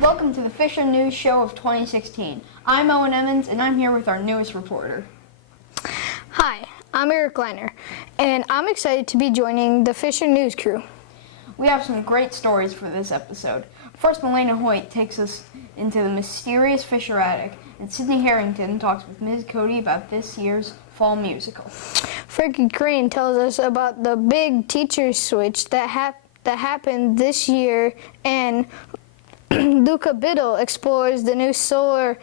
Welcome to the Fisher News Show of 2016. I'm Owen and I'm here with our newest reporter. Hi, I'm Eric Leiner, and I'm excited to be joining the Fisher News crew. We have some great stories for this episode. First, Melena Hoyt takes us into the mysterious Fisher attic, and Sidney Harrington talks with Ms. Cody about this year's fall musical. Frankie Crane tells us about the big teacher switch that happened this year, and Luca Biddle explores the new solar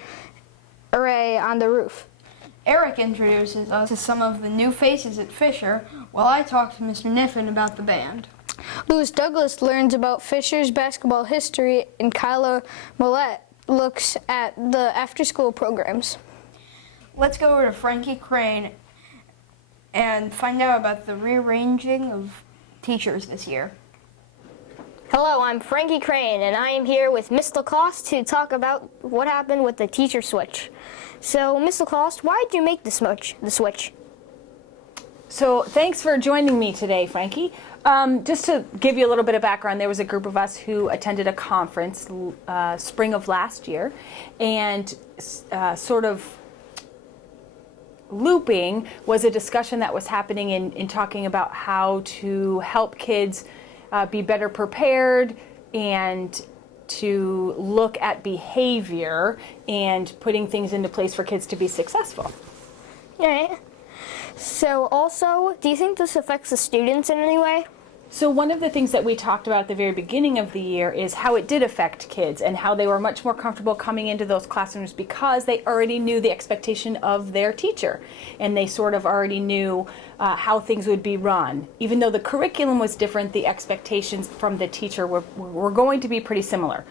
array on the roof. Eric introduces us to some of the new faces at Fisher, while I talk to Mr. Kniffen about the band. Louis Douglas learns about Fisher's basketball history, and Kyla Millette looks at the after-school programs. Let's go over to Frankie Crane and find out about the rearranging of teachers this year. Hello, I'm Frankie Crane, and I am here with Miss Lacoste to talk about what happened with the teacher switch. So, Miss Lacoste, why did you make the switch? So, thanks for joining me today, Frankie. Just to give you a little bit of background, there was a group of us who attended a conference spring of last year, and sort of looping was a discussion that was happening in talking about how to help kids be better prepared and to look at behavior and putting things into place for kids to be successful. All right. So also, do you think this affects the students in any way? So one of the things that we talked about at the very beginning of the year is how it did affect kids and how they were much more comfortable coming into those classrooms because they already knew the expectation of their teacher and they sort of already knew how things would be run. Even though the curriculum was different, the expectations from the teacher were going to be pretty similar.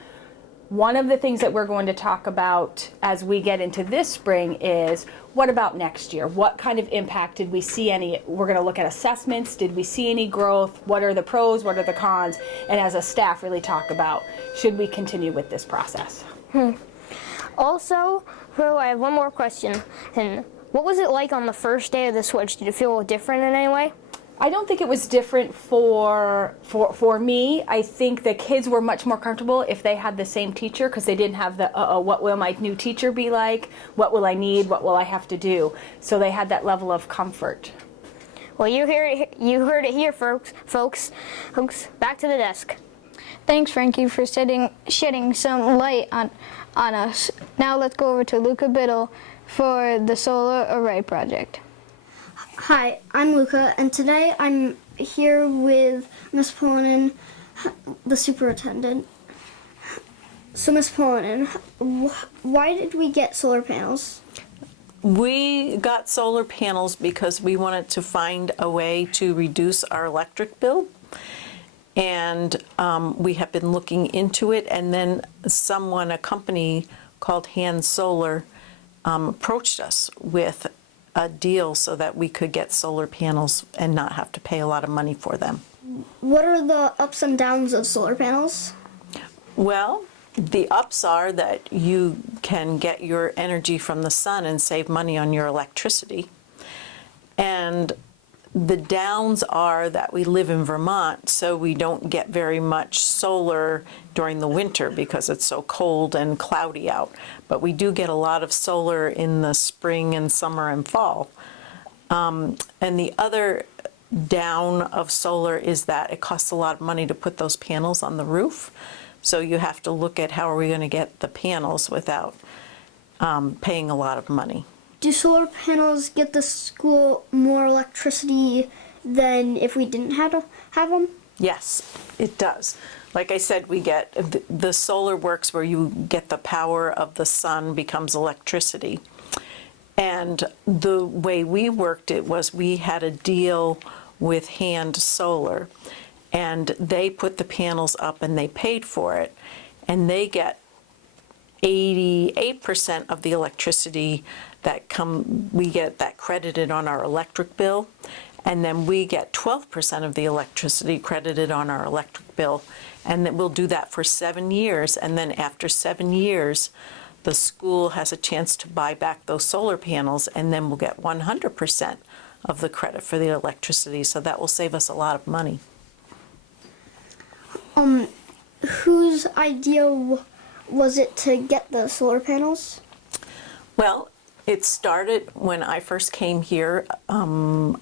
One of the things that we're going to talk about as we get into this spring is what about next year? What kind of impact did we see any? We're going to look at assessments. Did we see any growth? What are the pros? What are the cons? And as a staff, really talk about should we continue with this process? Also, I have one more question. And what was it like on the first day of the switch? Did it feel different in any way? I don't think it was different for me. I think the kids were much more comfortable if they had the same teacher because they didn't have the, what will my new teacher be like? What will I need? What will I have to do? So they had that level of comfort. Well, you heard it here, folks. Back to the desk. Thanks, Frankie, for shedding some light on us. Now let's go over to Luca Biddle for the solar array project. Hi, I'm Luca, and today I'm here with Miss Polonin, the superintendent. So, Miss Polonin, why did we get solar panels? We got solar panels because we wanted to find a way to reduce our electric bill. And we have been looking into it, and then a company called Hand Solar, approached us with a deal so that we could get solar panels and not have to pay a lot of money for them. What are the ups and downs of solar panels? Well, the ups are that you can get your energy from the sun and save money on your electricity. And the downs are that we live in Vermont, so we don't get very much solar during the winter because it's so cold and cloudy out. But we do get a lot of solar in the spring and summer and fall. And the other down of solar is that it costs a lot of money to put those panels on the roof. So you have to look at how are we going to get the panels without paying a lot of money. Do solar panels get the school more electricity than if we didn't have them? Yes, it does. Like I said, we get the solar works where you get the power of the sun becomes electricity. And the way we worked it was we had a deal with Hand Solar, and they put the panels up and they paid for it, and they get 88% of the electricity we get that credited on our electric bill, and then we get 12% of the electricity credited on our electric bill, and then we'll do that for 7 years, and then after 7 years, the school has a chance to buy back those solar panels, and then we'll get 100% of the credit for the electricity, so that will save us a lot of money. Whose idea was it to get the solar panels? Well, it started when I first came here a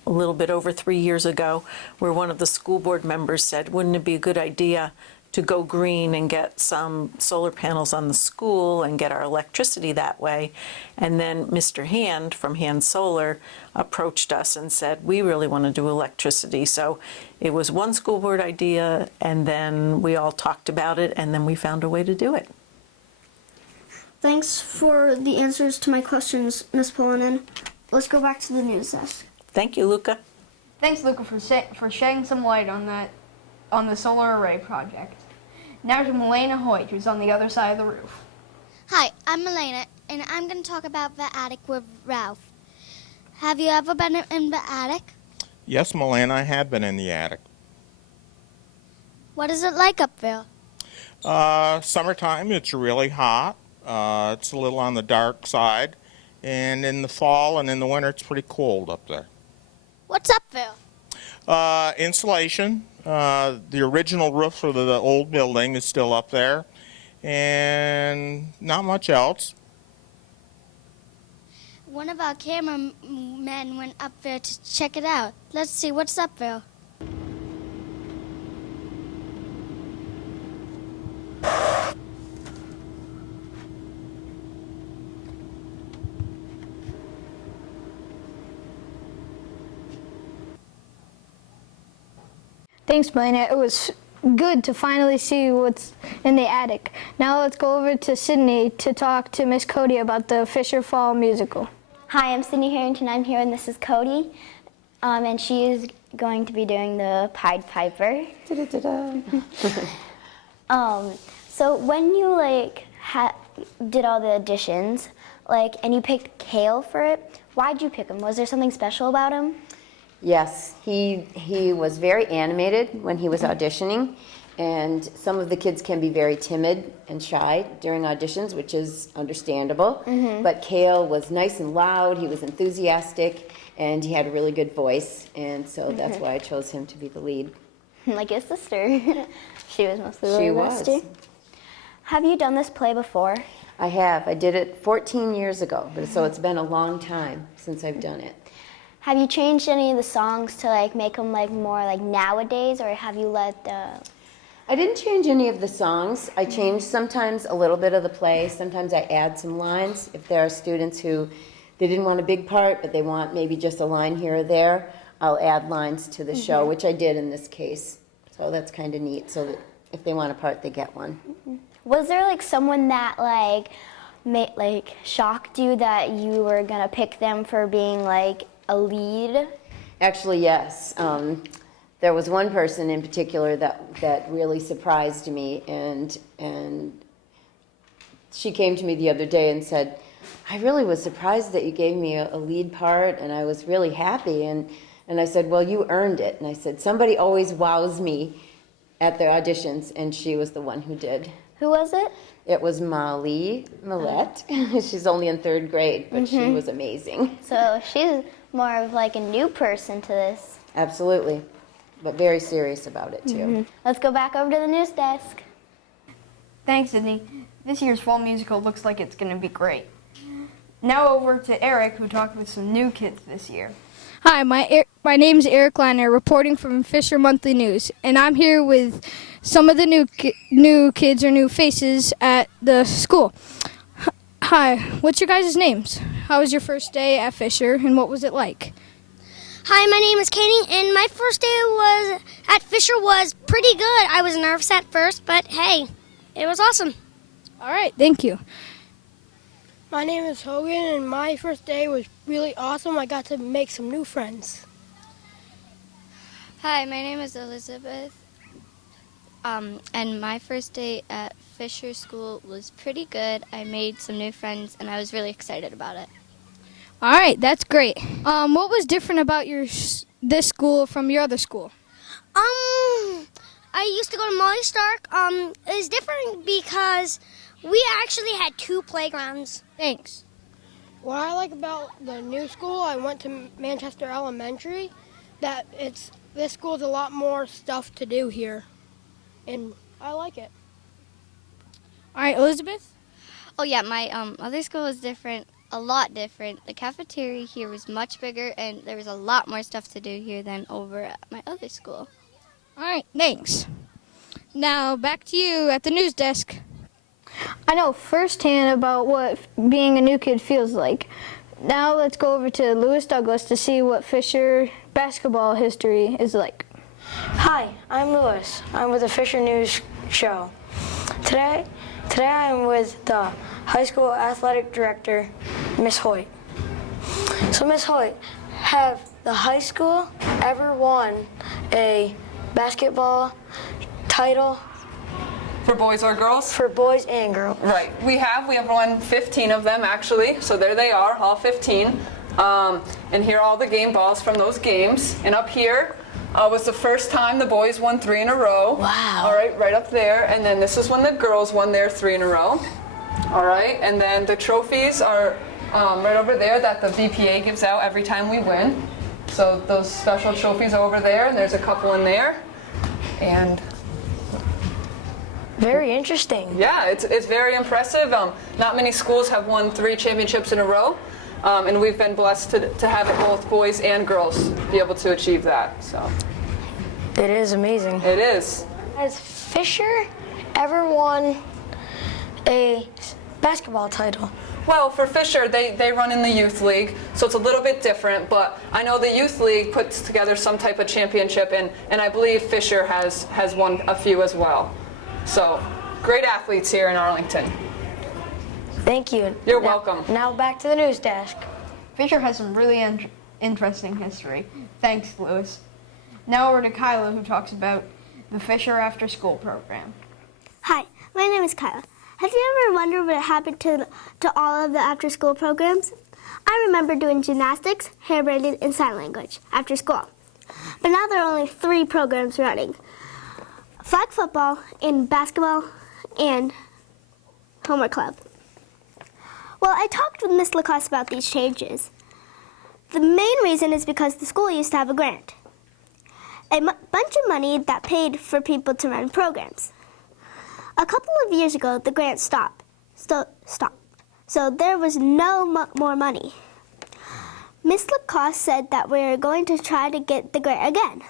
little bit over 3 years ago, where one of the school board members said, wouldn't it be a good idea to go green and get some solar panels on the school and get our electricity that way? And then Mr. Hand from Hand Solar approached us and said, we really want to do electricity. So it was one school board idea, and then we all talked about it, and then we found a way to do it. Thanks for the answers to my questions, Ms. Pullinan. Let's go back to the news desk. Thank you, Luca. Thanks, Luca, for shedding some light on the solar array project. Now to Milena Hoyt, who's on the other side of the roof. Hi, I'm Milena, and I'm going to talk about the attic with Ralph. Have you ever been in the attic? Yes, Milena, I have been in the attic. What is it like up there? Summertime, it's really hot. It's a little on the dark side. And in the fall and in the winter, it's pretty cold up there. What's up there? Insulation. The original roof for the old building is still up there. And not much else. One of our cameramen went up there to check it out. Let's see what's up there. Thanks, Milena. It was good to finally see what's in the attic. Now let's go over to Sidney to talk to Miss Cody about the Fisher Fall musical. Hi, I'm Sidney Harrington. I'm here, and this is Cody. And she is going to be doing the Pied Piper. So when you did all the auditions, and you picked Kale for it, why'd you pick him? Was there something special about him? Yes, he was very animated when he was auditioning, and some of the kids can be very timid and shy during auditions, which is understandable. But Kale was nice and loud, he was enthusiastic, and he had a really good voice, and so that's why I chose him to be the lead. Like his sister. She was mostly the She lead was. too. Have you done this play before? I have. I did it 14 years ago, but so it's been a long time since I've done it. Have you changed any of the songs to make them more nowadays, or have you let I didn't change any of the songs. I changed sometimes a little bit of the play. Sometimes I add some lines. If there are students who they didn't want a big part, but they want maybe just a line here or there, I'll add lines to the show, which I did in this case. So that's kind of neat, so that if they want a part, they get one. Was there someone that shocked you that you were gonna pick them for being a lead? Actually, yes. There was one person in particular that really surprised me, and she came to me the other day and said, I really was surprised that you gave me a lead part, and I was really happy. And I said, well, you earned it. And I said, somebody always wows me at their auditions, and she was the one who did. Who was it? It was Molly Millette. She's only in 3rd grade, but she was amazing. So she's more of a new person to this. Absolutely, but very serious about it too. Let's go back over to the news desk. Thanks, Sidney. This year's fall musical looks like it's going to be great. Now over to Eric, who talked with some new kids this year. Hi, my name's Eric Liner, reporting from Fisher Monthly News, and I'm here with some of the new kids or new faces at the school. Hi, what's your guys' names? How was your first day at Fisher, and what was it like? Hi, my name is Katie, and my first day at Fisher was pretty good. I was nervous at first, but hey, it was awesome. All right, thank you. My name is Hogan, and my first day was really awesome. I got to make some new friends. Hi, my name is Elizabeth, and my first day at Fisher School was pretty good. I made some new friends, and I was really excited about it. All right, that's great. What was different about this school from your other school? I used to go to Molly Stark. It was different because we actually had 2 playgrounds. Thanks. What I like about the new school, I went to Manchester Elementary, that this school's a lot more stuff to do here, and I like it. All right, Elizabeth? Oh yeah, my other school was different, a lot different. The cafeteria here was much bigger, and there was a lot more stuff to do here than over at my other school. All right, thanks. Now, back to you at the news desk. I know firsthand about what being a new kid feels like. Now let's go over to Lewis Douglas to see what Fisher basketball history is like. Hi, I'm Lewis. I'm with the Fisher News Show. Today I'm with the high school athletic director, Miss Hoyt. So Miss Hoyt, have the high school ever won a basketball title? For boys or girls? For boys and girls. Right. We have won 15 of them actually. So there they are, all 15. And here are all the game balls from those games. And up here was the first time the boys won 3 in a row. Wow. All right, right up there. And then this is when the girls won their 3 in a row. All right. And then the trophies are right over there that the VPA gives out every time we win. So those special trophies are over there, and there's a couple in there. And very interesting. Yeah, it's very impressive. Not many schools have won 3 championships in a row, and we've been blessed to have both boys and girls be able to achieve that. So it is amazing. It is. Has Fisher ever won a basketball title? Well, for Fisher, they run in the youth league, so it's a little bit different, but I know the youth league puts together some type of championship, and I believe Fisher has won a few as well. So, great athletes here in Arlington. Thank you. You're welcome. Now back to the news desk. Fisher has some really interesting history. Thanks, Lewis. Now over to Kyla, who talks about the Fisher After School program. Hi, my name is Kyla. Have you ever wondered what happened to all of the after-school programs? I remember doing gymnastics, hair braiding, and sign language after school. But now there are only 3 programs running: flag football, and basketball, and homework club. Well, I talked with Miss Lacoste about these changes. The main reason is because the school used to have a grant, a bunch of money that paid for people to run programs. A couple of years ago, the grant stopped. So there was no more money. Miss Lacoste said that we're going to try to get the grant again.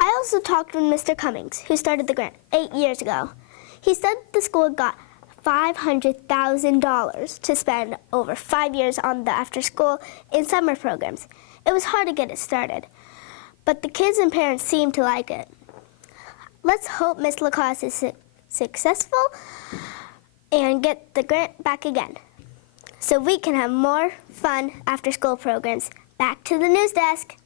I also talked with Mr. Cummings, who started the grant 8 years ago. He said the school got $500,000 to spend over 5 years on the after-school and summer programs. It was hard to get it started, but the kids and parents seemed to like it. Let's hope Miss Lacoste is successful and get the grant back again, so we can have more fun after-school programs. Back to the news desk.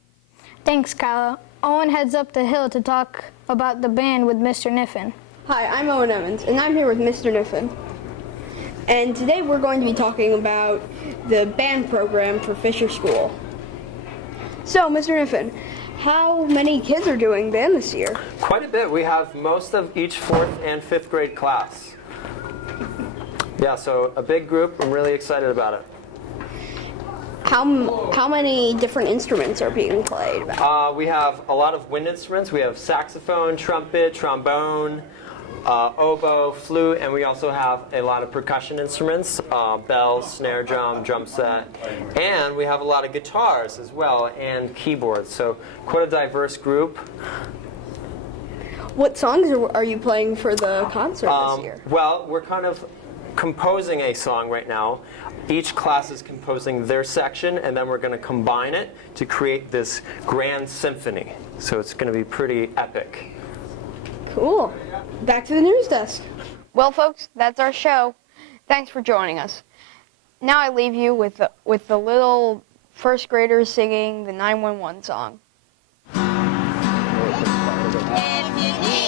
Thanks, Kyla. Owen heads up the hill to talk about the band with Mr. Kniffen. Hi, I'm Owen Evans, and I'm here with Mr. Kniffen. And today we're going to be talking about the band program for Fisher School. So, Mr. Kniffen, how many kids are doing band this year? Quite a bit. We have most of each 4th and 5th grade class. Yeah, so a big group. I'm really excited about it. How many different instruments are being played? We have a lot of wind instruments. We have saxophone, trumpet, trombone, oboe, flute, and we also have a lot of percussion instruments, bells, snare drum, drum set, and we have a lot of guitars as well, and keyboards, so quite a diverse group. What songs are you playing for the concert this year? Well, we're kind of composing a song right now. Each class is composing their section, and then we're going to combine it to create this grand symphony. So it's going to be pretty epic. Cool. Back to the news desk. Well, folks, that's our show. Thanks for joining us. Now I leave you with the little first graders singing the 911 song. If you need